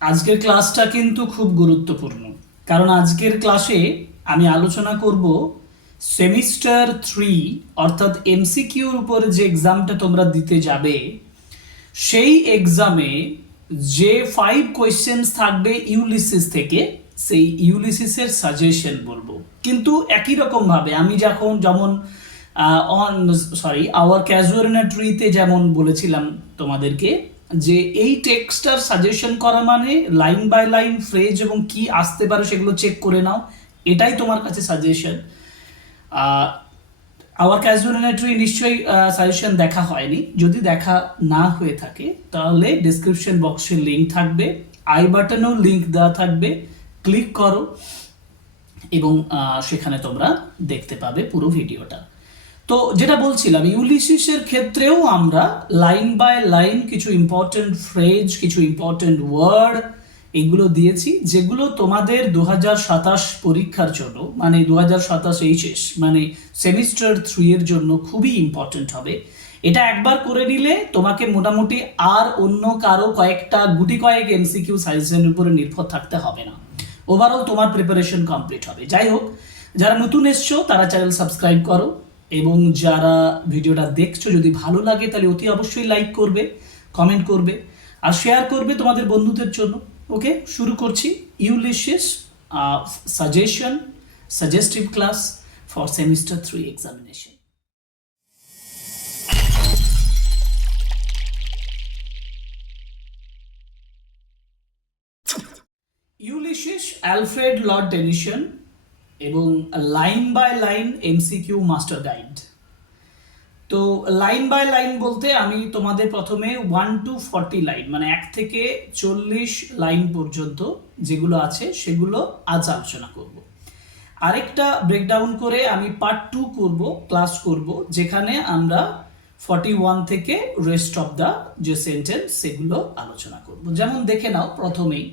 আজকের ক্লাসটা কিন্তু খুব গুরুত্বপূর্ণ, কারণ আজকের ক্লাসে আমি আলোচনা করব সেমিস্টার 3 অর্থাৎ এমসিকিউর উপর যে এক্সামটা তোমরা দিতে যাবে সেই এক্সামে যে 5 কোয়েশ্চেন্স থাকবে ইউলিসিস থেকে, সেই ইউলিসিসের সাজেশন বলবো। কিন্তু একই রকমভাবে আমি যেমন আওয়ার ক্যাজুয়ালিটি যেমন বলেছিলাম তোমাদেরকে যে এই টেক্সটার সাজেশন করা মানে লাইন বাই লাইন ফ্রেজ এবং কি আসতে পারে সেগুলো চেক করে নাও, এটাই তোমার কাছে সাজেশন। আওয়ার ক্যাজুয়ালিটি নিশ্চয়ই সাজেশন দেখা হয়নি, যদি দেখা না হয়ে থাকে তাহলে ডিসক্রিপশন বক্সে লিঙ্ক থাকবে, আই বাটনেও লিঙ্ক দেওয়া থাকবে, ক্লিক করো এবং সেখানে তোমরা দেখতে পাবে পুরো ভিডিওটা। তো যেটা বলছিলাম, ইউলিসিসের ক্ষেত্রেও আমরা লাইন বাই লাইন কিছু ইম্পর্টেন্ট ফ্রেজ, কিছু ইম্পর্টেন্ট ওয়ার্ড এগুলো দিয়েছি, যেগুলো তোমাদের 2027 পরীক্ষার জন্য, মানে 2027 এইচএস মানে সেমিস্টার 3 এর জন্য খুবই ইম্পর্টেন্ট হবে। এটা একবার করে নিলে তোমাকে মোটামুটি আর অন্য কারো গুটি কয়েক এমসিকিউ সাজেশনের উপরে নির্ভর থাকতে হবে না, ওভারঅল তোমার প্রিপারেশন কমপ্লিট হবে। যাই হোক, যারা নতুন এসছো তারা চ্যানেল সাবস্ক্রাইব করো, এবং যারা ভিডিওটা দেখছো যদি ভালো লাগে তাহলে অতি অবশ্যই লাইক করবে, কমেন্ট করবে আর শেয়ার করবে তোমাদের বন্ধুদের জন্য। ওকে, শুরু করছি Ulysses suggestive class for semester 3 examination. Ulysses Alfred Lord Tennyson এবং line by line MCQ master guide. তো লাইন বাই লাইন বলতে আমি তোমাদের প্রথমে 1 to 40 লাইন, মানে 1 থেকে 40 লাইন পর্যন্ত যেগুলো আছে সেগুলো আজ আলোচনা করব। আরেকটা ব্রেকডাউন করে আমি পার্ট 2 করব, ক্লাস করব, যেখানে আমরা 41 থেকে রেস্ট অফ দ্য যে সেন্টেন্স সেগুলো আলোচনা করব। যেমন দেখে নাও, প্রথমেই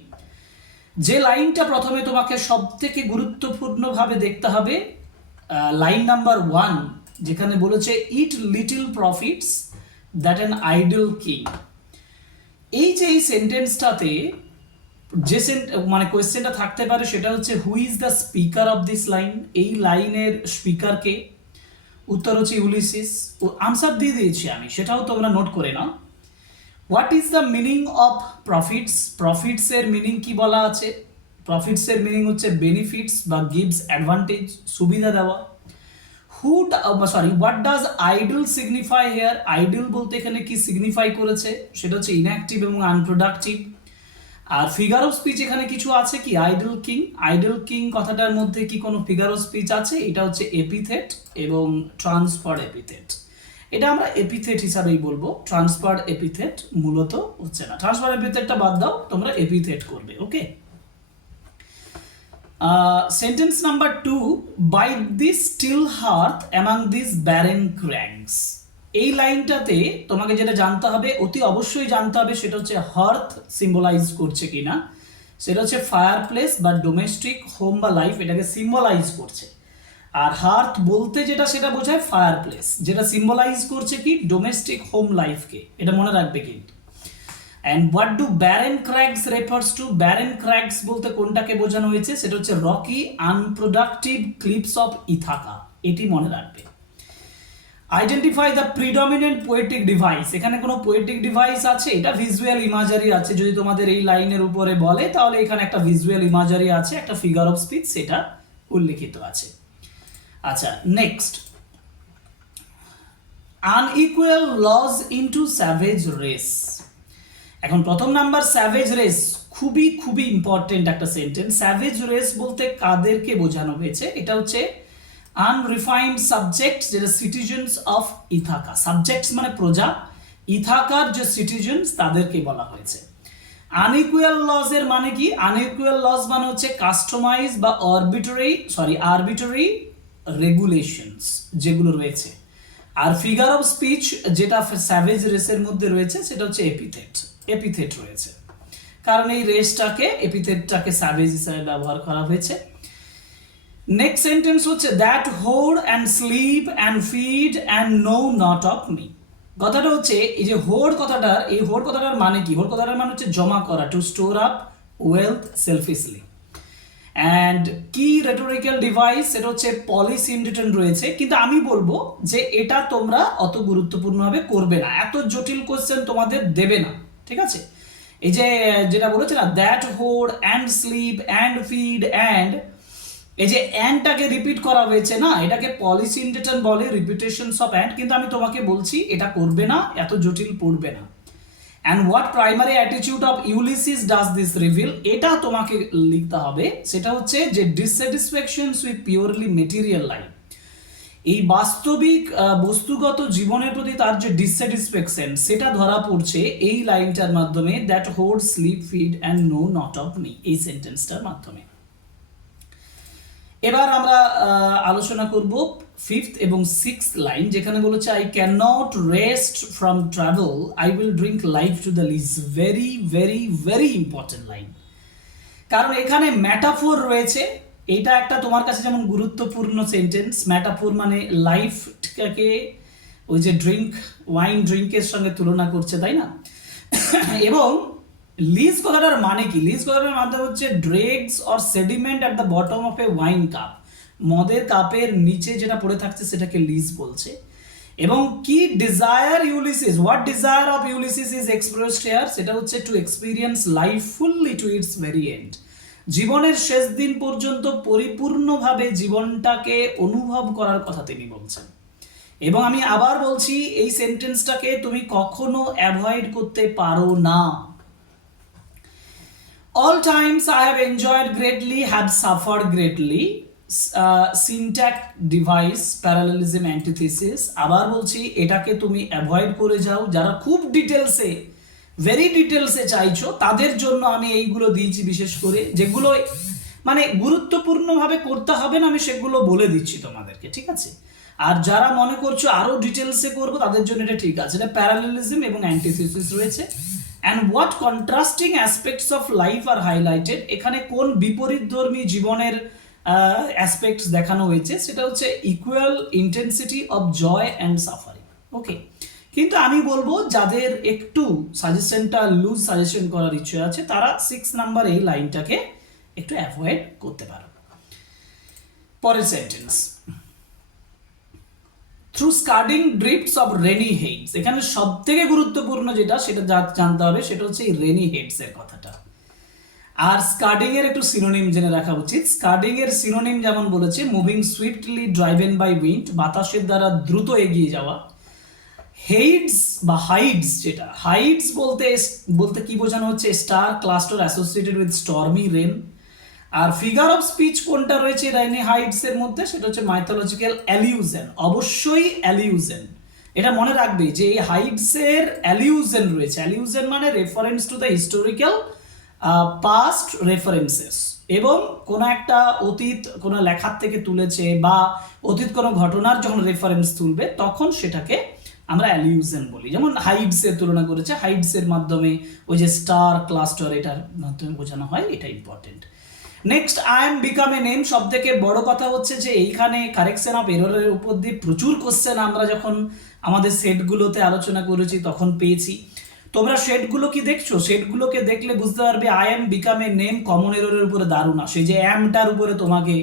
যে লাইনটা প্রথমে তোমাকে সব থেকে গুরুত্বপূর্ণভাবে দেখতে হবে, লাইন নাম্বার 1, যেখানে বলেছে ইট little profits that an idol king. এই যে এই সেন্টেন্সটাতে যে মানে কোয়েশ্চেনটা থাকতে পারে সেটা হচ্ছে who is the speaker of this line, এই লাইনের স্পিকারকে? উত্তর হচ্ছে ইউলিসিস। আনসার দিয়ে দিয়েছি আমি, সেটাও তোমরা নোট করে নাও। What is the meaning of profits, প্রফিটসের মিনিং কি বলা আছে? প্রফিটসের মিনিং হচ্ছে বেনিফিটস বা গিভস অ্যাডভান্টেজ, সুবিধা দেওয়া। What does idle signify here, idle বলতে এখানে কি সিগনিফাই করেছে? সেটা হচ্ছে ইনঅ্যাক্টিভ এবং আনপ্রোডাক্টিভ। আর ফিগার অফ স্পিচ এখানে কিছু আছে কি? আইডল কিং, আইডল কিং কথাটার মধ্যে কি কোনো ফিগার অফ স্পিচ আছে? এটা হচ্ছে এপিথেট এবং ট্রান্সফার এপিথেট। এটা আমরা এপিথেট হিসাবেই বলবো, ট্রান্সফার এপিথেট মূলত হচ্ছে না। ট্রান্সফার এপিথেটটা বাদ দাও, তোমরা এপিথেট করবে। Okay, sentence number 2, by this still hearth among this barren crags. এই লাইনটাতে তোমাকে যেটা জানতে হবে, অতি অবশ্যই জানতে হবে, সেটা হচ্ছে হার্থ সিম্বলাইজ করছে কিনা। সেটা হচ্ছে ফায়ার প্লেস বা ডোমেস্টিক হোম বা লাইফ, এটাকে সিম্বলাইজ করছে। আর হার্থ বলতে যেটা সেটা বোঝায় ফায়ার প্লেস, যেটা সিম্বলাইজ করছে কি? ডোমেস্টিক হোম লাইফকে। এটা মনে রাখবে কিন্তু। And what do barren crags refers to, barren crags বলতে কোনটাকে বোঝানো হয়েছে? সেটা হচ্ছে rocky unproductive cliffs of Ithaca, এটি মনে রাখবে। Identify the predominant poetic device, এখানে কোনো পোয়েটিক ডিভাইস আছে? এটা ভিজুয়াল ইমাজারি আছে। যদি তোমাদের এই লাইনের উপরে বলে তাহলে এখানে একটা ভিজুয়াল ইমাজারি আছে, একটা ফিগার অফ স্পিচ সেটা উল্লেখিত আছে। আচ্ছা, next, unequal laws into savage race. এখন প্রথম নাম্বার স্যাভেজ রেস, খুবই খুবই ইম্পর্টেন্ট একটা সেন্টেন্স। স্যাভেজ রেস বলতে কাদেরকে বোঝানো হয়েছে? এটা হচ্ছে আনরিফাইন্ড সাবজেক্টস, যেটা সিটিজেন্স অফ ইথাকা। সাবজেক্টস মানে প্রজা, ইথাকার যে সিটিজেন্স তাদেরকে বলা হয়েছে। আনইকুয়াল লজ এর মানে কি? আনইকুয়াল লজ মানে হচ্ছে কাস্টমাইজ বা আরবিটারি রেগুলেশনস যেগুলো রয়েছে। আর ফিগার অফ স্পিচ যেটা স্যাভেজ রেসের মধ্যে রয়েছে সেটা হচ্ছে এপিথেট, এপিথেট রয়েছে, কারণ এই রেসটাকে, এপিথেটটাকে স্যাভেজ হিসাবে ব্যবহার করা হয়েছে। নেক্সট সেন্টেন্স হচ্ছে that hoard and sleep and feed and know not of me. কথাটা হচ্ছে এই যে হোড কথাটার, এই হোড কথাটার মানে কি? হোড কথাটার মানে হচ্ছে জমা করা, two store up, wealth selfishly. And কি রেটোরিক্যাল ডিভাইস, এটা হচ্ছে পলিসি ইনরিটেন রয়েছে, কিন্তু আমি বলবো যে এটা তোমরা অত গুরুত্বপূর্ণভাবে করবে না, এত জটিল কোশ্চেন তোমাদের দেবে না, ঠিক আছে। এই যে যেটা বলেছে না, that hoard and sleep and feed and, এই যে অ্যান্ডটাকে রিপিট করা হয়েছে না, এটাকে পলিসি ইনরিটেন বলে, রিপিটেশনস অফ অ্যান্ড, কিন্তু আমি তোমাকে বলছি এটা করবে না, এত জটিল পড়বে না। And what primary attitude of Ulysses does this reveal, এটা তোমাকে লিখতে হবে, সেটা হচ্ছে যে ডিসস্যাটিসফ্যাকশনস উইথ পিওরলি মেটেরিয়াল লাইফ, এই বাস্তবিক বস্তুগত জীবনের প্রতি তার যে ডিসস্যাটিসফ্যাকশন সেটা ধরা পড়ছে এই লাইনটার মাধ্যমে, that hoard sleep feed and know not of me, এই সেন্টেন্সটার মাধ্যমে। এবার আমরা আলোচনা করব ফিফথ এবং সিক্স লাইন, যেখানে বলেছে I can not rest from travel, I will drink life to the lees. Very very very important line, কারণ এখানে ম্যাটাফোর রয়েছে। এটা একটা তোমার কাছে যেমন গুরুত্বপূর্ণ সেন্টেন্স, ম্যাটাফোর মানে লাইফটাকে ওই যে ওয়াইন ড্রিঙ্কের সঙ্গে তুলনা করছে, তাই না? এবং লিজ কথাটার মানে কি? লিজ কথাটার মাধ্যমে হচ্ছে dregs or sediment at the bottom of a wine cup, মদের কাপের নিচে যেটা পড়ে থাকছে সেটাকে লিজ বলছে। এবং কি desire Ulysses, what desire of Ulysses is expressed here, সেটা হচ্ছে to experience life fully to its very end, জীবনের শেষ দিন পর্যন্ত পরিপূর্ণভাবে জীবনটাকে অনুভব করার কথা তিনি বলছেন। এবং আমি আবার বলছি, এই সেন্টেন্সটাকে তুমি কখনো অ্যাভয়েড করতে পারো না। All times I have enjoyed greatly, have suffered greatly. Syntax device, parallelism, antithesis. আবার বলছি, এটাকে তুমি অ্যাভয়েড করে যাও। যারা খুব ডিটেলসে, ভেরি ডিটেলসে চাইছো, তাদের জন্য আমি এইগুলো দিয়েছি বিশেষ করে, যেগুলো মানে গুরুত্বপূর্ণভাবে করতে হবে না, আমি সেগুলো বলে দিচ্ছি তোমাদেরকে, ঠিক আছে। আর যারা মনে করছো আরো ডিটেলসে করবো, তাদের জন্য এটা ঠিক আছে। এটা প্যারালেলিজম এবং অ্যান্টিথিসিস রয়েছে। And what contrasting aspects of life are highlighted, এখানে কোন বিপরীতধর্মী জীবনের অ্যাসপেক্টস দেখানো হয়েছে, সেটা হচ্ছে equal intensity of joy and suffering. Okay, কিন্তু আমি বলবো যাদের একটু সাজেশনটা লুজ সাজেশন করার ইচ্ছে আছে, তারা 6 নাম্বার এই লাইনটাকে একটু অ্যাভয়েড করতে পারো। পরের sentence, through scudding drifts of rainy Hyades, এখানে সব থেকে গুরুত্বপূর্ণ যেটা সেটা জানতে হবে, সেটা হচ্ছে এই রেনি হেডস এর কথাটা। আর স্কার্ডিং এর একটু সিনোনিম জেনে রাখা উচিত। স্কার্ডিং এর সিনোনিম যেমন বলেছে moving swiftly driven by wind, বাতাসের দ্বারা দ্রুত এগিয়ে যাওয়া। হেইডস বা হাইডস, যেটা হাইডস বলতে কি বোঝানো হচ্ছে, star cluster associated with stormy rain. আর ফিগার অফ স্পিচ কোনটা রয়েছে রেনি হাইডস এর মধ্যে, সেটা হচ্ছে মাইথোলজিক্যাল অ্যালিউশন, অবশ্যই অ্যালিউশন। এটা মনে রাখবে যে এই হাইডস এর অ্যালিউশন রয়েছে। অ্যালিউশন মানে reference to the historical past references, এবং কোনো একটা অতীত কোনো লেখার থেকে তুলেছে বা অতীত কোনো ঘটনার যখন রেফারেন্স তুলবে তখন সেটাকে আমরা অ্যালিউশন বলি। যেমন হাইডস এর তুলনা করেছে, হাইডস এর মাধ্যমে ওই যে স্টার ক্লাস্টার এটার মাধ্যমে বোঝানো হয়, এটা important. Next, I am become a name, সব থেকে বড় কথা হচ্ছে যে এইখানে কারেকশন অফ এররের উপর দিয়ে প্রচুর কোশ্চেন আমরা যখন আমাদের সেটগুলোতে আলোচনা করেছি তখন পেয়েছি। তোমরা সেটগুলো কি দেখছো? সেটগুলোকে দেখলে বুঝতে পারবে I am become a name common এররের উপরে দারুণ আসে, যে অ্যামটার উপরে তোমাকে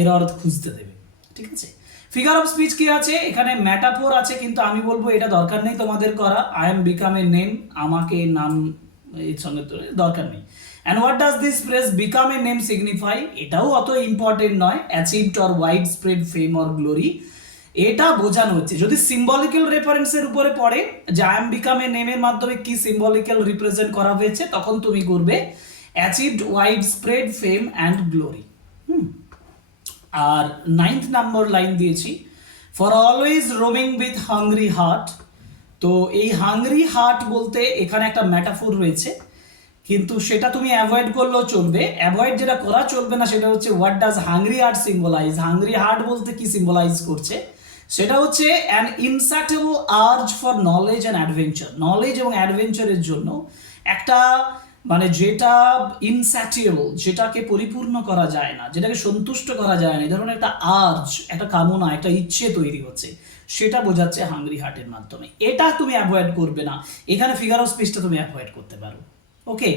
এরর খুঁজতে দেবে, ঠিক আছে। ফিগার অফ স্পিচ কি আছে? এখানে ম্যাটাফোর আছে, কিন্তু আমি বলবো এটা দরকার নেই তোমাদের করা। I am become a name, আমাকে নাম এর সঙ্গে দরকার নেই। And what does this phrase become a name signify? এটাও অত ইম্পর্টেন্ট নয়। achieved or widespread fame or glory, এটা বোঝানো হচ্ছে যদি সিম্বলিক্যাল রেফারেন্সের উপরে পড়ে, যে আই এম বিকাম এ নেমের মাধ্যমে কি সিম্বলিক্যাল রিপ্রেজেন্ট করা হয়েছে, তখন তুমি করবে achieved widespread fame and glory। আর 9th নাম্বার লাইন দিয়েছি, for always roaming with hungry heart। তো এই হাংরি হার্ট বলতে এখানে একটা ম্যাটাফোর রয়েছে, কিন্তু সেটা তুমি অ্যাভয়েড করলেও চলবে। অ্যাভয়েড যেটা করা চলবে না সেটা হচ্ছে what does hungry heart symbolise. Hungry heart বলতে কি সিম্বলাইজ করছে, সেটা হচ্ছে an insatiable urge for knowledge and adventure. Knowledge এবং অ্যাডভেঞ্চারের জন্য একটা মানে যেটা ইনস্যাটিয়েবল, যেটাকে পরিপূর্ণ করা যায় না, যেটাকে সন্তুষ্ট করা যায় না, এই ধরনের একটা আর্জ, একটা কামনা, একটা ইচ্ছে তৈরি হচ্ছে, সেটা বোঝাচ্ছে হাংরি হার্টের মাধ্যমে। এটা তুমি অ্যাভয়েড করবে না। এখানে ফিগার অফ স্পিচটা তুমি অ্যাভয়েড করতে পারো। ওকে,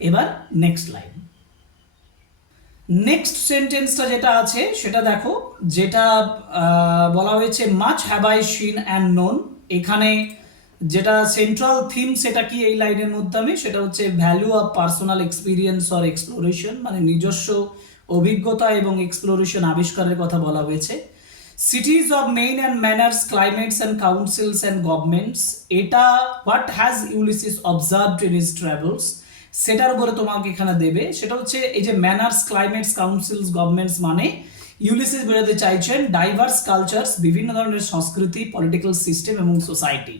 এবার নেক্সট লাইন, নেক্সট সেন্টেন্সটা যেটা আছে সেটা দেখো, যেটা বলা হয়েছে much have I seen and known. এখানে যেটা সেন্ট্রাল থিম সেটা কি এই লাইনের মধ্যে, সেটা হচ্ছে value of personal experience or exploration, মানে নিজস্ব অভিজ্ঞতা এবং এক্সপ্লোরেশন আবিষ্কারের কথা বলা হয়েছে। Cities of men and manners, climates and councils and governments, এটা what has Ulysses observed in his travels, সেটার উপরে তোমাকে এখানে দেবে। সেটা হচ্ছে এই যে ম্যানার্স, ক্লাইমেটস, কাউন্সিলস, গভর্নমেন্টস, মানে ইউলিসিস বোঝাতে চাইছেন ডাইভার্স কালচারস, বিভিন্ন ধরনের সংস্কৃতি, পলিটিক্যাল সিস্টেম এবং সোসাইটি।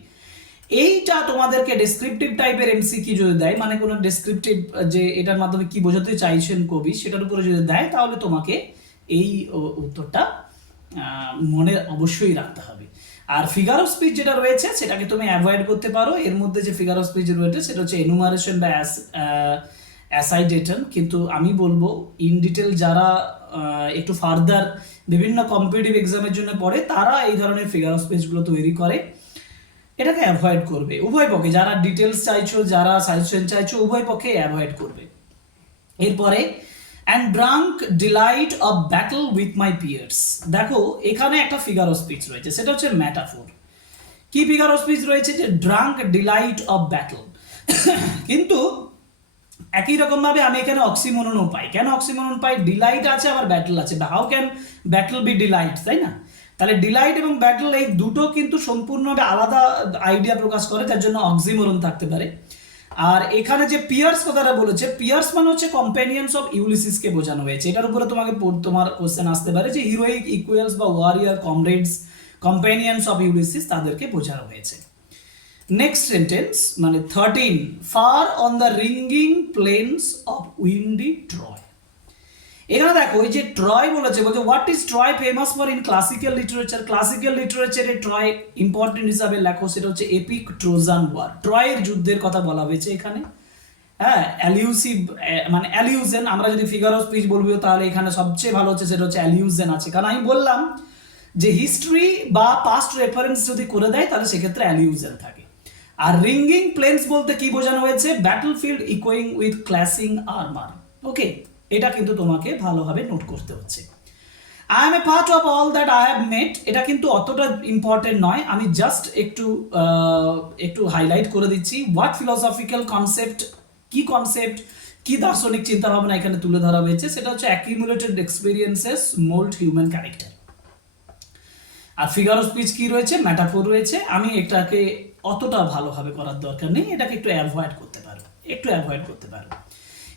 এইটা তোমাদেরকে ডেসক্রিপটিভ টাইপের এমসিকিউ যদি দেয়, মানে কোনো ডেসক্রিপটিভ যে এটার মাধ্যমে কি বোঝাতে চাইছেন কবি সেটার উপরে যদি দেয়, তাহলে তোমাকে এই উত্তরটা মনে অবশ্যই রাখতে হবে। আর ফিগার অফ স্পিচ যেটা রয়েছে সেটাকে তুমি অ্যাভয়েড করতে পারো। এর মধ্যে যে ফিগার অফ স্পিচ রয়েছে সেটা হচ্ছে এনুমারেশন বা অ্যাসাইডেটন, কিন্তু আমি বলবো ইন ডিটেল যারা একটু ফার্দার বিভিন্ন কম্পিটিটিভ এক্সামের জন্য পড়ে তারা এই ধরনের ফিগার অফ স্পিচগুলো তৈরি করে, এটাকে অ্যাভয়েড করবে উভয় পক্ষে, যারা ডিটেলস চাইছো যারা সাজেশন চাইছো উভয় পক্ষে অ্যাভয়েড করবে। এরপরে and drunk delight of battle with my peers, দেখো এখানে একটা ফিগার অফ স্পিচ রয়েছে, সেটা হচ্ছে ম্যাটাফোর। কি ফিগার অফ স্পিচ রয়েছে? যে ড্রাঙ্ক ডিলাইট অফ ব্যাটল, কিন্তু একই রকম ভাবে আমি এখানে অক্সিমোননও পাই। কেন অক্সিমোনন পাই? ডিলাইট আছে আবার ব্যাটল আছে, how can battle be delight, তাই না? তাহলে ডিলাইট এবং ব্যাটল এই দুটো কিন্তু সম্পূর্ণভাবে আলাদা আইডিয়া প্রকাশ করে, যার জন্য অক্সিমোরন থাকতে পারে। আর এখানে যে পিয়ার্স কথাটা বলেছে, পিয়ার্স মানে হচ্ছে কম্প্যানিয়ন্স অফ ইউলিসিসকে বোঝানো হয়েছে। এটার উপরে তোমাকে তোমার কোশ্চেন আসতে পারে যে হিরোইক ইকুয়ালস বা warrior, comrades, companions of Ulysses তাদেরকে বোঝানো হয়েছে। নেক্সট সেন্টেন্স মানে 13, far on the ringing plains of windy Troy. এখানে দেখো এই যে ট্রয় বলেছে, বলছে what is Troy famous for in classical literature. Classical লিটারেচারে ট্রয় ইম্পর্টেন্ট হিসাবে লেখো, সেটা হচ্ছে এপিক ট্রোজান ওয়ার। ট্রয়ের যুদ্ধের কথা বলা হয়েছে এখানে। হ্যাঁ, অ্যালিউসিভ মানে অ্যালিউশন, আমরা যদি ফিগার অফ স্পিচ বলবো তাহলে এখানে সবচেয়ে ভালো হচ্ছে সেটা হচ্ছে অ্যালিউশন আছে, কারণ আমি বললাম যে হিস্ট্রি বা পাস্ট রেফারেন্স যদি করে দেয় তাহলে সেক্ষেত্রে অ্যালিউশন থাকে। আর রিঙ্গিং প্লেন্স বলতে কি বোঝানো হয়েছে? ব্যাটলফিল্ড ইকোয়িং উইথ ক্ল্যাশিং আর্মার। ওকে, এটা কিন্তু তোমাকে ভালোভাবে নোট করতে হচ্ছে। I am a part of all that I have met, এটা কিন্তু অতটা ইম্পর্টেন্ট নয়, আমি জাস্ট একটু হাইলাইট করে দিচ্ছি। হোয়াট ফিলোসফিক্যাল কনসেপ্ট, কি কনসেপ্ট, কি দার্শনিক চিন্তা ভাবনা এখানে তুলে ধরা হয়েছে, সেটা হচ্ছে accumulated experiences mould human character. আর ফিগার অফ স্পিচ কি রয়েছে? ম্যাটাফোর রয়েছে। আমি এটাকে অতটা ভালোভাবে করার দরকার নেই, এটাকে একটু অ্যাভয়েড করতে পারো, একটু অ্যাভয়েড করতে পারো।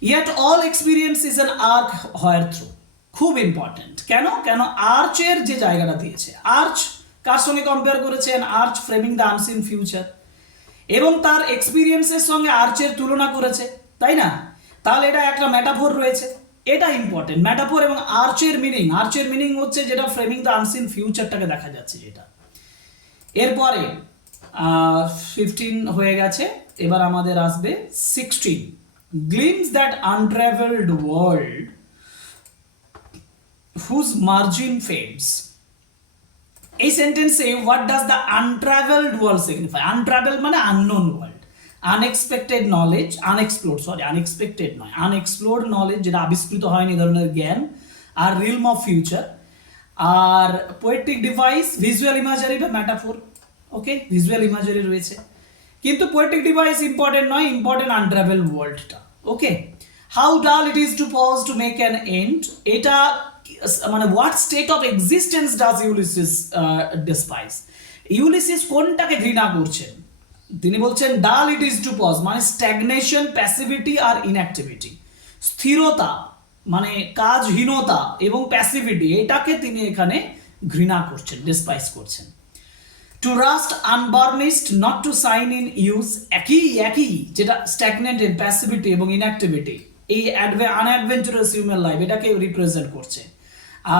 Yet all experience is an arch where through, খুব ইম্পর্টেন্ট। কেন? আর্চের যে জায়গাটা দিয়েছে, আর্চ কার সঙ্গে কম্পেয়ার করেছেন? Arch framing the unseen future, এবং তার এক্সপিরিয়েন্সের সঙ্গে আর্চের তুলনা করেছে, তাই না? তাহলে এটা একটা ম্যাটাফোর রয়েছে, এটা ইম্পর্টেন্ট। ম্যাটাফোর এবং আর্চের মিনিং হচ্ছে যেটা ফ্রেমিং দ্য আনসিন ফিউচারটাকে দেখা যাচ্ছে যেটা। এরপরে 15 হয়ে গেছে, এবার আমাদের আসবে 16, gleams that untravelled world whose margin fades. এই সেন্টেন্সে what does the untravelled world signify? Untravel মানে unknown world, unexpected knowledge, unexplored knowledge যেটা আবিষ্কৃত হয়নি, ধরনের জ্ঞান, আর রিলম অফ ফিউচার। আর পোয়েটিক ডিভাইস, ভিজুয়াল ইমাজারি বা ম্যাটাফোর। ওকে, ভিজুয়াল ইমাজারি রয়েছে, কিন্তু পোয়েটিক ডিভাইস ইম্পর্টেন্ট নয়, ইম্পর্টেন্ট আনট্রাভেল ওয়ার্ল্ডটা। Okay, how dull it is to pause to make an end, এটা মানে what state of existence does Ulysses despise, Ulysses কোনটাকে ঘৃণা করছেন? তিনি বলছেন ডাল ইট ইজ টু পজ মানে স্ট্যাগনেশন, প্যাসিভিটি আর ইনঅ্যাক্টিভিটি, স্থিরতা মানে কাজহীনতা এবং প্যাসিভিটি, এটাকে তিনি এখানে ঘৃণা করছেন, ডিসপাইস করছেন। To rust unburnished, not to shine in use, একই যেটা স্ট্যাগনেন্ট, প্যাসিভিটি এবং ইনঅ্যাক্টিভিটি, এই আনঅ্যাডভেঞ্চারাস হিউম্যান লাইফ এটাকে রিপ্রেজেন্ট করছে।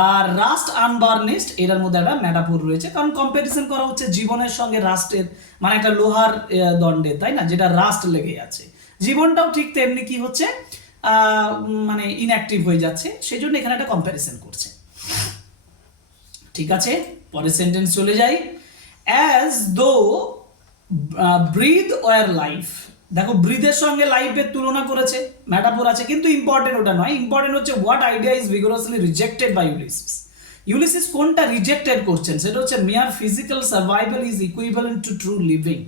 আর রাস্ট আনবার্নিশড এটার মধ্যে একটা ম্যাটাফোর রয়েছে, কারণ কম্পারিজন করা হচ্ছে জীবনের সঙ্গে রাস্টের, মানে একটা লোহার দণ্ডে, তাই না, যেটা রাস্ট লেগে আছে। জীবনটাও ঠিক তেমনি কি হচ্ছে, মানে ইনঅ্যাক্টিভ হয়ে যাচ্ছে, সেই জন্য এখানে একটা কম্প্যারিজন করছে। ঠিক আছে, পরের সেন্টেন্স চলে যাই। As though breathe war life, দেখো ব্রিথের সঙ্গে লাইফের তুলনা করেছে, ম্যাটাফোর আছে, কিন্তু ইম্পর্টেন্ট ওটা নয়। ইম্পর্টেন্ট হচ্ছে what idea is vigorously rejected by Ulysses. Ulysses কোনটা রিজেক্টেড করছেন, সেটা হচ্ছে mere physical survival is equivalent to true living.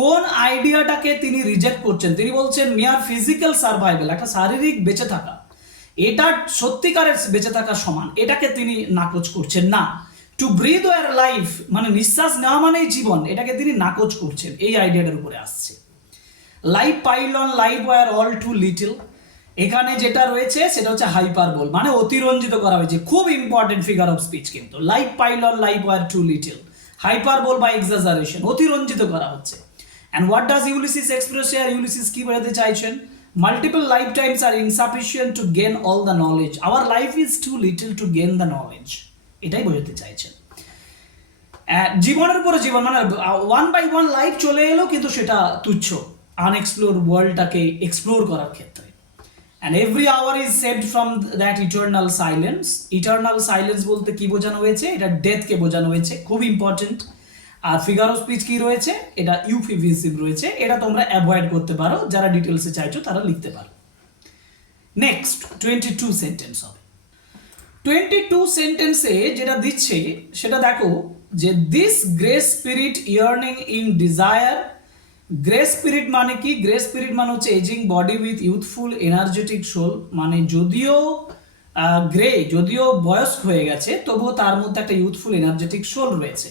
কোন আইডিয়াটাকে তিনি রিজেক্ট করছেন? তিনি বলছেন মিয়ার ফিজিক্যাল সার্ভাইভাল, একটা শারীরিক বেঁচে থাকা, এটা সত্যিকারের বেঁচে থাকার সমান, এটাকে তিনি নাকচ করছেন না। টু ব্রিথ ওয়ার লাইফ মানে নিঃশ্বাস নেওয়া মানেই জীবন, এটাকে তিনি নাকচ করছেন, এই আইডিয়াটার উপরে আসছে। Life piled on life were all too little, এখানে যেটা রয়েছে সেটা হচ্ছে হাইপারবোল মানে অতিরঞ্জিত করা হয়েছে, খুব ইম্পর্টেন্ট ফিগার অফ স্পিচ কিন্তু। Life piled on life were too little, hyperbole বা এক্সাজারেশন, অতিরঞ্জিত করা হচ্ছে। And what does Ulysses express here? Ulysses কি বোঝাতে চাইছেন? Multiple lifetimes are insufficient to gain all the knowledge, our life is too little to gain the knowledge, এটাই বোঝাতে চাইছেন। জীবনের উপরে জীবন মানে ওয়ান বাই ওয়ান লাইফ চলে এলো, কিন্তু সেটা তুচ্ছ আনএক্সপ্লোর ওয়ার্ল্ডটাকে এক্সপ্লোর করার ক্ষেত্রে। And every hour is saved from that eternal silence. Eternal silence বলতে কি বোঝানো হয়েছে? এটা ডেথকে বোঝানো হয়েছে, খুব ইম্পর্টেন্ট। আর ফিগার অফ স্পিচ কি রয়েছে? এটা ইউফিভিসিভ রয়েছে, এটা তোমরা অ্যাভয়েড করতে পারো, যারা ডিটেলসে চাইছো তারা লিখতে পারো। নেক্সট 22 সেন্টেন্স হবে। 22 সেন্টেন্সে যেটা দিচ্ছে সেটা দেখো যে this grey spirit yearning in desire. Grey spirit মানে কি? গ্রে স্পিরিট মানে হচ্ছে ageing body with youthful energetic soul, মানে যদিও বয়স্ক হয়ে গেছে তবুও তার মধ্যে একটা ইউথফুল এনার্জেটিক সোল রয়েছে।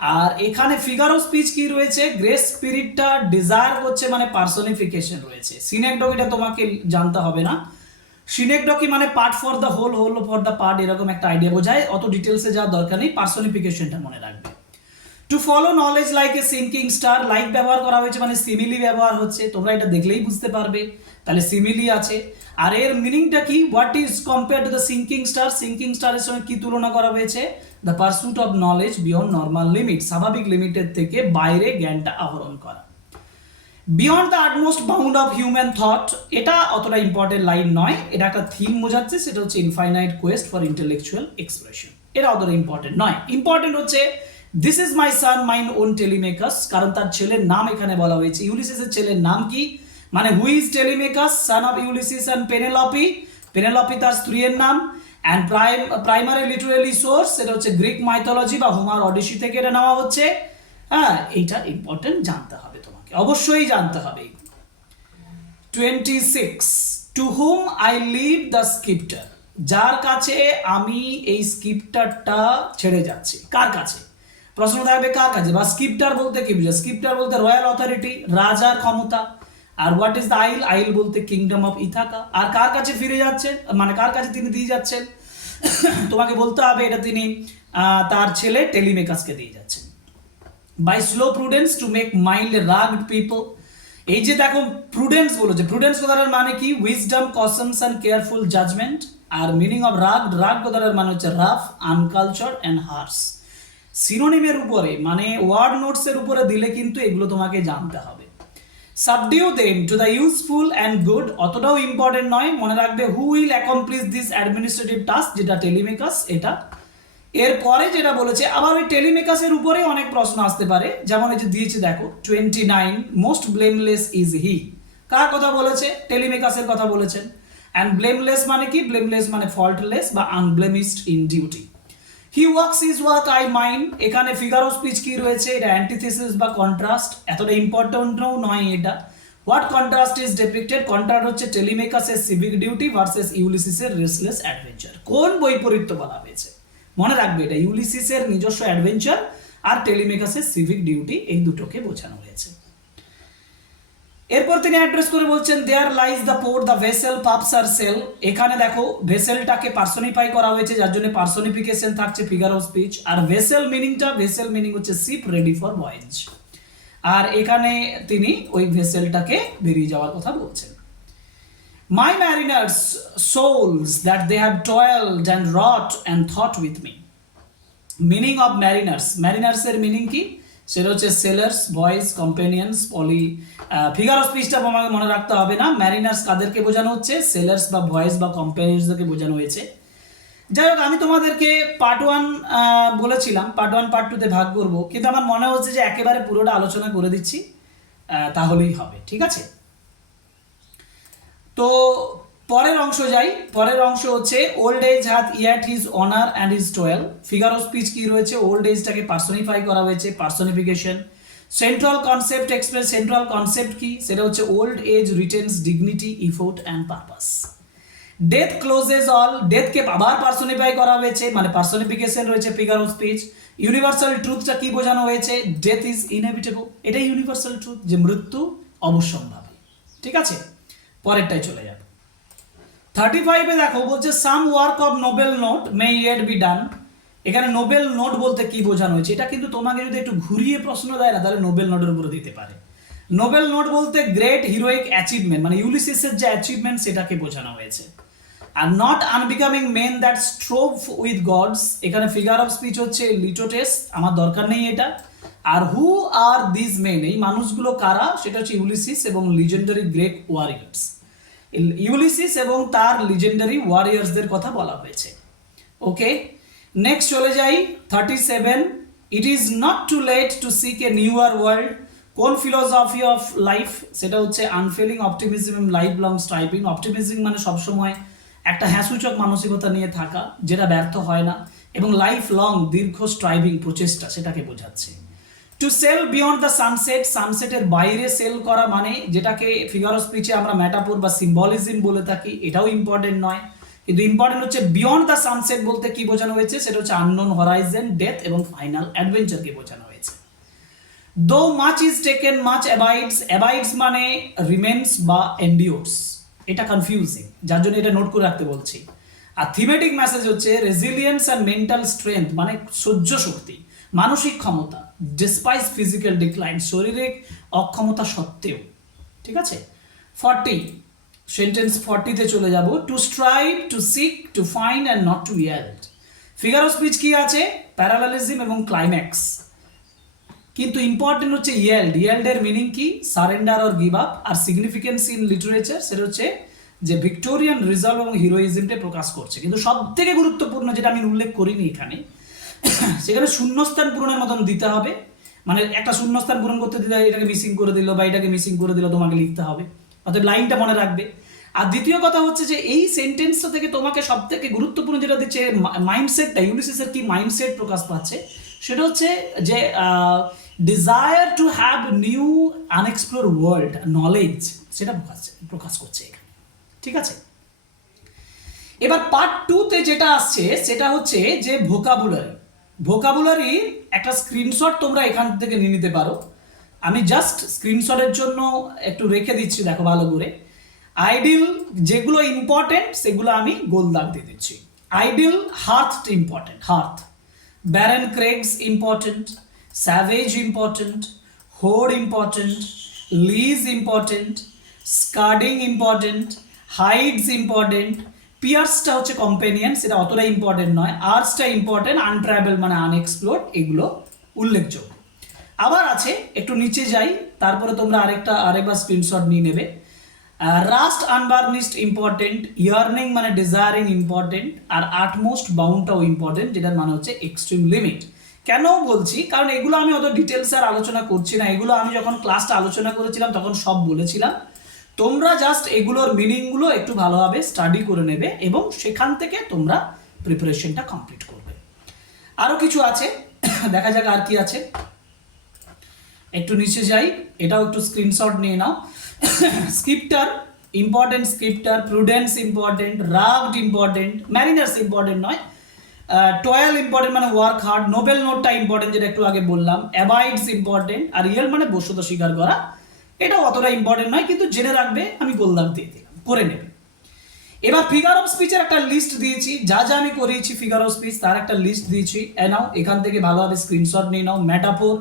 আর এখানে ফিগার অফ স্পিচ কি রয়েছে? গ্রে স্পিরিটটা ডিজায়ার করছে মানে পার্সনিফিকেশন রয়েছে। সিনেকডকিটা তোমাকে জানতে হবে না, সিনেকডকি মানে part for the whole, whole for the part, এরকম একটা আইডিয়া বোঝায়, অত ডিটেলসে যাওয়ার দরকার নেই, পার্সনিফিকেশনটা মনে রাখবে। To follow knowledge like a sinking star, like ব্যবহার করা হয়েছে মানে সিমিলি ব্যবহার হচ্ছে, তোমরা এটা দেখলেই বুঝতে পারবে, তাহলে সিমিলি আছে। আর এর মিনিংটা কি? What is compare to the sinking star? Sinking স্টারের সঙ্গে কি তুলনা করা হয়েছে? The pursuit of knowledge beyond normal limit, স্বাভাবিক লিমিটের থেকে বাইরে জ্ঞানটা আহরণ করা। Beyond the utmost bound of human thought, এটা অতটা ইম্পর্টেন্ট লাইন নয়, এটা একটা থিম বোঝাচ্ছে, সেটা হচ্ছে infinite quest for intellectual expression, এটা অতটা ইম্পর্টেন্ট নয়। ইম্পর্টেন্ট হচ্ছে this is my son mine own Telemachus, কারণ তার ছেলের নাম এখানে বলা হয়েছে। ইউলিসিসের ছেলের নাম কি? মানে who is Telemachus, son of Ulysses and Penelope. Penelope তার স্ত্রীর নাম। অ্যান্ড প্রাইমারি লিটারেলি সোর্স, সেটা হচ্ছে গ্রিক মাইথোলজি বা হোমার অডিসি থেকে এটা নেওয়া হচ্ছে। হ্যাঁ, এইটা ইম্পর্টেন্ট, জানতে হবে তোমাকে, অবশ্যই জানতে হবে। 26 to whom I leave the sceptre, যার কাছে আমি এই স্ক্রিপ্টারটা ছেড়ে যাচ্ছি। কার কাছে? প্রশ্ন থাকবে কার কাছে, বা স্ক্রিপ্টার বলতে কি বুঝে? স্ক্রিপ্টার বলতে রয়্যাল অথরিটি, রাজার ক্ষমতা। আর হোয়াট ইজ দ্য আইল? আইল বলতে কিংডম অফ ইথাকা। আর কার কাছে ফিরে যাচ্ছেন, মানে কার কাছে তিনি দিয়ে যাচ্ছেন? তোমাকে বলতে হবে এটা তিনি তার ছেলে টেলিমেকাসকে দিয়ে যাচ্ছেন। By slow prudence to make mild rugged people, এই যে দেখো প্রুডেন্স বলেছে, প্রুডেন্স কথাটার মানে কি? Wisdom, cosmos and careful judgment. আর মিনিং অফ রাগড, রাগ কথাটার মানে হচ্ছে রাফ, আনকালচার অ্যান্ড হার্স। সিনোনিমের উপরে মানে ওয়ার্ড নোটসের উপরে দিলে কিন্তু এগুলো তোমাকে জানতে হবে। Subdue them to the useful and good, অতটাও ইম্পর্টেন্ট নয়, মনে রাখবে who will accomplish this administrative task, যেটা টেলিমেকাস। এটা এরপরে যেটা বলেছে, আবার ওই টেলিমেকাসের উপরে অনেক প্রশ্ন আসতে পারে, যেমন এই যে দিয়েছে দেখো 29 মোস্ট ব্লেমলেস ইজ হি, কার কথা বলেছে? টেলিমেকাসের কথা বলেছেন। অ্যান্ড ব্লেমলেস মানে কি? ব্লেমলেস মানে ফল্টলেস বা unblemished in duty. He works his work I mind, এখানে ফিগার অফ স্পিচ কি রয়েছে? এটা অ্যান্টিথেসিস বা কন্ট্রাস্ট, এতটা ইম্পর্টেন্টও নয় এটা। What contrast is depicted? Contrast হচ্ছে টেলিমেকাসের সিভিক ডিউটি ভার্সেস ইউলিসিসের রেসলেস অ্যাডভেঞ্চার। কোন বৈপরীত্য বলা হয়েছে? মনে রাখবে এটা ইউলিসিসের নিজস্ব অ্যাডভেঞ্চার আর টেলিমেকাসের সিভিক ডিউটি, এই দুটোকে বোঝানো হয়েছে। এরপর তিনি অ্যাড্রেস করে বলছেন there lies the port the vessel puffs her sell, এখানে দেখো ভেসেলটাকে পার্সনিফাই করা হয়েছে, যার জন্য পার্সনিফিকেশন থাকছে ফিগার অফ স্পিচ। আর ভেসেল মিনিং হচ্ছে শিপ রেডি ফর ভয়েজ। আর এখানে তিনি ওই ভেসেলটাকে বেরিয়ে যাওয়ার কথা বলছেন। My mariners' souls that they have toiled and wrought and thought with me. Meaning of mariners. Mariners এর মিনিং কি? সেটা হচ্ছে সেলার্স, বয়েজ, কম্পেনিয়ন্স, পলি। ফিগার অফ স্পিচটা আমাকে মনে রাখতে হবে না। ম্যারিনার্স কাদেরকে বোঝানো হচ্ছে? সেলার্স বা বয়েজ বা কম্পেনিয়ন্সদেরকে বোঝানো হয়েছে। যাই হোক, আমি তোমাদেরকে পার্ট 1 বলেছিলাম, পার্ট 1 পার্ট 2 তে ভাগ করবো, কিন্তু আমার মনে হচ্ছে যে একেবারে পুরোটা আলোচনা করে দিচ্ছি, তাহলেই হবে, ঠিক আছে। তো পরের অংশ যাই। পরের অংশ হচ্ছে old age hath yet his honour and his toil. Figure of speech কি রয়েছে? ওল্ড এজটাকে পার্সনিফাই করা হয়েছে, personification. Central concept express, central concept কি? সেটা হচ্ছে old age retains dignity, effort and purpose. Death closes all, ডেথকে আবার পার্সনিফাই করা হয়েছে, মানে পার্সনিফিকেশন রয়েছে ফিগার অফ স্পিচ। ইউনিভার্সাল ট্রুথটা কি বোঝানো হয়েছে? ডেথ ইজ ইনএভিটেবল, এটাই ইউনিভার্সাল ট্রুথ, যে মৃত্যু অবশ্যম্ভাবী, ঠিক আছে। পরেরটাই চলে যাবে। 35-এ দেখো বলছে সাম work of Nobel note May yet be done. এখানে নোবেল নোট বলতে কি বোঝানো হয়েছে? এটা কিন্তু তোমাকে যদি একটু ঘুরিয়ে প্রশ্ন দেয় না, তাহলে নোবেল নোটের উপরে দিতে পারে। নোবেল নোট বলতে গ্রেট হিরোইক অ্যাচিভমেন্ট, মানে ইউলিসিসের যে অ্যাচিভমেন্ট সেটাকে বোঝানো হয়েছে। আর not unbecoming men that strove with gods, এখানে ফিগার অফ স্পিচ হচ্ছে লিটোটেস, আমার দরকার নেই এটা। আর হু আর দিস মেন, এই মানুষগুলো কারা? সেটা হচ্ছে ইউলিসিস এবং লিজেন্ডারি গ্রেক ওয়ারিয়ার্স। ইউলিসিস এবং তার লিজেন্ডারি ওয়ারিয়ার্সদের কথা বলা হয়েছে। ওকে, নেক্সট চলে যাই 37। It is not too late to seek a newer world. কোন ফিলোসফি অফ লাইফ? সেটা হচ্ছে আনফেলিং অপটিমিজম এবং লাইফ লং স্ট্রাইভিং। অপটিমিজম মানে সবসময় একটা হ্যাঁসূচক মানসিকতা নিয়ে থাকা, যেটা ব্যর্থ হয় না, এবং লাইফ লং দীর্ঘ স্ট্রাইভিং প্রচেষ্টা, সেটাকে বোঝাচ্ছে। To sail beyond the sunset, সানসেটের বাইরে সেল করা, মানে যেটাকে ফিগার অফ স্পিচে আমরা মেটাফোর বা সিম্বলিজম বলে থাকি, এটাও ইম্পর্টেন্ট নয়, কিন্তু ইম্পর্টেন্ট হচ্ছে বিয়ন্ড দ্য সানসেট বলতে কি বোঝানো হয়েছে? সেটা হচ্ছে আননোন হরাইজন, ডেথ এবং ফাইনাল অ্যাডভেঞ্চারকে বোঝানো হয়েছে। দো মাচ ইজ টেকেন মাচ অ্যাবাইডস, অ্যাবাইডস মানে রিমেন্স বা এন্ডিওর্স, এটা কনফিউজিং, যার জন্য এটা নোট করে রাখতে বলছি। আর থিমেটিক মেসেজ হচ্ছে রেজিলিয়েন্স অ্যান্ড মেন্টাল স্ট্রেংথ, মানে সহ্য শক্তি, মানসিক ক্ষমতা, ডিসপাইস ফিজিক্যাল ডিক্লাইন, শারীরিক অক্ষমতা সত্ত্বেও, ঠিক আছে। 40 সেন্টেন্স 40-তে চলে যাব। To strive, to seek, to find and not to yield. Figure of speech কি আছে? প্যারালালিজম এবং ক্লাইম্যাক্স, কিন্তু ইম্পর্টেন্ট হচ্ছে ইয়েল্ড। ইয়েল্ডের মিনিং কি? Surrender or give up. আর সিগনিফিকেন্স ইন লিটারেচার সেটা হচ্ছে যে ভিক্টোরিয়ান রিজলভ এবং হিরোইজমকে প্রকাশ করছে। কিন্তু সব থেকে গুরুত্বপূর্ণ যেটা আমি উল্লেখ করিনি এখানে, সেখানে শূন্যস্থান পূরণের মতন দিতে হবে, মানে একটা শূন্যস্থান পূরণ করতে দিলে এটাকে মিসিং করে দিল বা এটাকে মিসিং করে দিল, তোমাকে লিখতে হবে, অর্থাৎ লাইনটা মনে রাখবে। আর দ্বিতীয় কথা হচ্ছে যে এই সেন্টেন্সটা থেকে তোমাকে সব থেকে গুরুত্বপূর্ণ যেটা দিচ্ছে মাইন্ডসেটটা, ইউলিসিসের কি মাইন্ডসেট প্রকাশ পাচ্ছে, সেটা হচ্ছে যে desire to have new unexplore world knowledge, সেটা প্রকাশ করছে এখানে, ঠিক আছে। এবার পার্ট 2-তে যেটা আসছে সেটা হচ্ছে যে ভোকাবুলারি। ভোকাবুলারি একটা স্ক্রিনশট তোমরা এখান থেকে নিয়ে নিতে পারো, আমি জাস্ট স্ক্রিনশটের জন্য একটু রেখে দিচ্ছি, দেখো ভালো করে। আইডিল যেগুলো ইম্পর্টেন্ট সেগুলো আমি গোল দাগ দিয়ে দিচ্ছি। Idle, hearth important, hearth. Barren crags important, savage important, hoard important, lees important, scudding important, Hyades important, পিয়ার্সটা হচ্ছে কম্পেনিয়ন, সেটা অতটা ইম্পর্টেন্ট নয়, আর্টসটা ইম্পর্টেন্ট, আনট্রাভেল মানে আনএক্সপ্লোর্ড, এগুলো উল্লেখযোগ্য। আবার আছে, একটু নিচে যাই, তারপরে তোমরা আরেকবার স্ক্রিনশট নিয়ে নেবে। রাস্ট আনবার্নিশড ইম্পর্টেন্ট, ইয়ার্নিং মানে ডিজায়ারিং ইম্পর্টেন্ট, আর আটমোস্ট বাউন্ডটাও ইম্পর্টেন্ট, যেটার মানে হচ্ছে এক্সট্রিম লিমিট। কেন বলছি? কারণ এগুলো আমি অত ডিটেলসে আর আলোচনা করছি না, এগুলো আমি যখন ক্লাসটা আলোচনা করেছিলাম তখন সব বলেছিলাম। তোমরা জাস্ট এগুলোর মিনিংগুলো একটু ভালোভাবে স্টাডি করে নেবে এবং সেখান থেকে তোমরা প্রিপারেশনটা কমপ্লিট করবে। আরও কিছু আছে, দেখা যাক আর কি আছে। একটু নিচে যাই, এটাও একটু স্ক্রিনশট নিয়ে নাও। Sceptre important, sceptre, prudence important, rugged important, mariners important নয়, টয়েল ইম্পর্টেন্ট মানে ওয়ার্ক হার্ড, নোবেল নোটটা ইম্পর্টেন্ট যেটা একটু আগে বললাম, অ্যাবাইডস ইম্পর্টেন্ট, আর রিয়েল মানে বস্তুতা স্বীকার করা, এটা অতটা ইম্পর্টেন্ট নয়, কিন্তু জেনে রাখবে, আমি গোলদাগ দিয়ে দিলাম, করে নেবে। এবার ফিগার অফ স্পিচের একটা লিস্ট দিয়েছি, যা যা আমি করিয়েছি ফিগার অফ স্পিচ তার একটা লিস্ট দিয়েছি, নাও এখান থেকে ভালোভাবে স্ক্রিনশট নিয়ে নাও। মেটাফোর,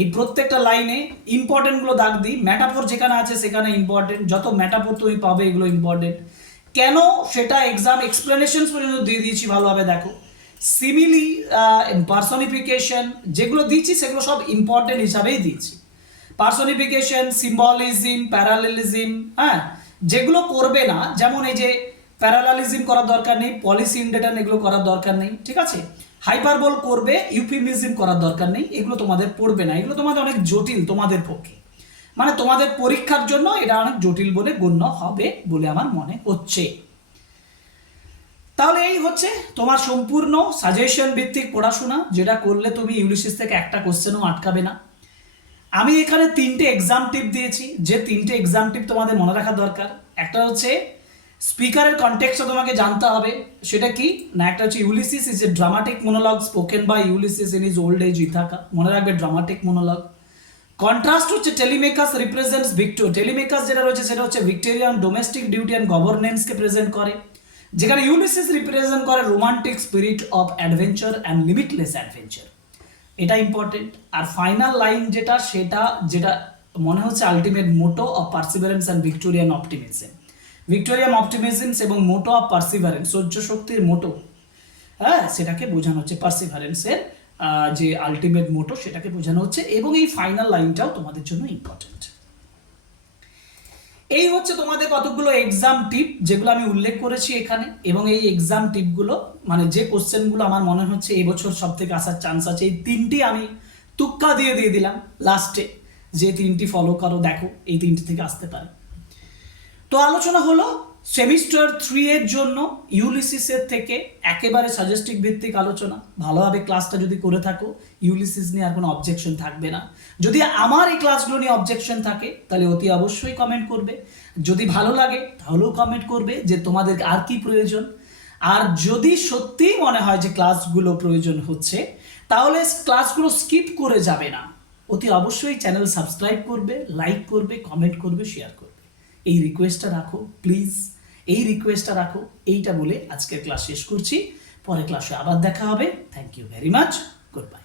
এই প্রত্যেকটা লাইনে ইম্পর্টেন্টগুলো দাগ দিই, মেটাফোর যেখানে আছে সেখানে ইম্পর্টেন্ট, যত মেটাফোর তুমি পাবে এগুলো ইম্পর্টেন্ট। কেন সেটা এক্সাম এক্সপ্লেনেশনস পর্যন্ত দিয়ে দিয়েছি, ভালোভাবে দেখো। সিমিলি, পার্সনিফিকেশন যেগুলো দিয়েছি সেগুলো সব ইম্পর্টেন্ট হিসাবেই দিয়েছি। পার্সনিফিকেশন, সিম্বলিজম, প্যারালেলিজম, হ্যাঁ, যেগুলো করবে না, যেমন এই যে প্যারালালিজম করার দরকার নেই, পলিসি ইন্ডেটার এগুলো করার দরকার নেই, ঠিক আছে। হাইপারবোল করবে, ইউফিমিজম করার দরকার নেই, এগুলো তোমাদের পড়বে না, এগুলো তোমাদের অনেক জটিল তোমাদের পক্ষে। মানে তোমাদের পরীক্ষার জন্য এটা অনেক জটিল বলে গণ্য হবে বলে আমার মনে হচ্ছে। তাহলে এই হচ্ছে তোমার সম্পূর্ণ সাজেশন ভিত্তিক পড়াশোনা, যেটা করলে তুমি ইউলিসিস থেকে একটা কোশ্চেনও আটকাবে না। আমি এখানে 3টে এক্সাম টিপ দিয়েছি, যে 3টে এক্সাম টিপ তোমাদের মনে রাখা দরকার। একটা হচ্ছে স্পিকারের কনটেক্সটটা তোমাকে জানতে হবে, সেটা কি না, একটা হচ্ছে Ulysses is a dramatic monologue spoken by Ulysses in his old age Ithaca, মনে রাখবে ড্রামাটিক মোনোলগ। কন্ট্রাস্ট হচ্ছে টেলিমেকাস রিপ্রেজেন্টস ভিক্টোর, টেলিমেকাস যেটা রয়েছে সেটা হচ্ছে ভিক্টোরিয়ান ডোমেস্টিক ডিউটি অ্যান্ড গভর্নেন্সকে প্রেজেন্ট করে, যেখানে ইউলিসিস রিপ্রেজেন্ট করে romantic spirit of adventure and limitless adventure, এটা ইম্পর্টেন্ট। আর ফাইনাল লাইন যেটা, সেটা যেটা মনে হচ্ছে ultimate motto of perseverance and Victorian optimism, Victorian optimism এবং মোটো অফ পার্সিভারেন্স, সহ্য শক্তির মোটো, হ্যাঁ সেটাকে বোঝানো হচ্ছে, পার্সিভারেন্সের যে আলটিমেট মোটো সেটাকে বোঝানো হচ্ছে, এবং এই ফাইনাল লাইনটাও তোমাদের জন্য ইম্পর্টেন্ট। এই হচ্ছে তোমাদের কতগুলো এক্সাম টিপ যেগুলো আমি উল্লেখ করেছি এখানে, এবং এই এক্সাম টিপগুলো মানে যে কোশ্চেনগুলো আমার মনে হচ্ছে এবছর সব থেকে আসার চান্স আছে, এই 3টি আমি তুক্কা দিয়ে দিলাম লাস্টে, যে 3টি ফলো করো, দেখো এই 3টি থেকে আসতে পারে। তো আলোচনা হলো সেমিস্টার 3 এর জন্য ইউলিসিসের থেকে একেবারে সাজেস্টিভ ভিত্তিক আলোচনা। ভালোভাবে ক্লাসটা যদি করে থাকো, ইউলিসিস নিয়ে আর কোনো অবজেকশন থাকবে না। যদি আমার এই ক্লাসগুলো নিয়ে অবজেকশন থাকে তাহলে অতি অবশ্যই কমেন্ট করবে, যদি ভালো লাগে তাহলেও কমেন্ট করবে যে তোমাদের আর কি প্রয়োজন। আর যদি সত্যিই মনে হয় যে ক্লাসগুলো প্রয়োজন হচ্ছে, তাহলে ক্লাসগুলো স্কিপ করে যাবে না, অতি অবশ্যই চ্যানেল সাবস্ক্রাইব করবে, লাইক করবে, কমেন্ট করবে, শেয়ার করবে। এই রিকোয়েস্টটা রাখো প্লিজ, এই রিকোয়েস্টটা রাখো। এইটা বলে আজকের ক্লাস শেষ করছি, পরে ক্লাসে আবার দেখা হবে। Thank you very much, good bye.